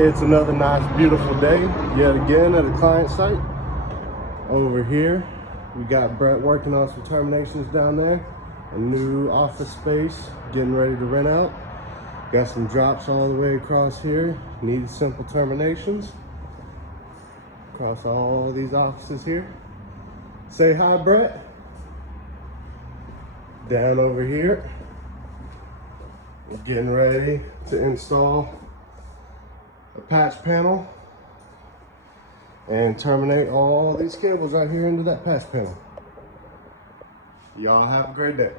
It's another nice, beautiful day yet again at a client site. Over here, we got Brett working on some terminations down there. A new office space, getting ready to rent out. Got some drops all the way across here. Need simple terminations across all these offices here. Say hi, Brett. Down over here, we're getting ready to install a patch panel and terminate all these cables right here into that patch panel. Y'all have a great day.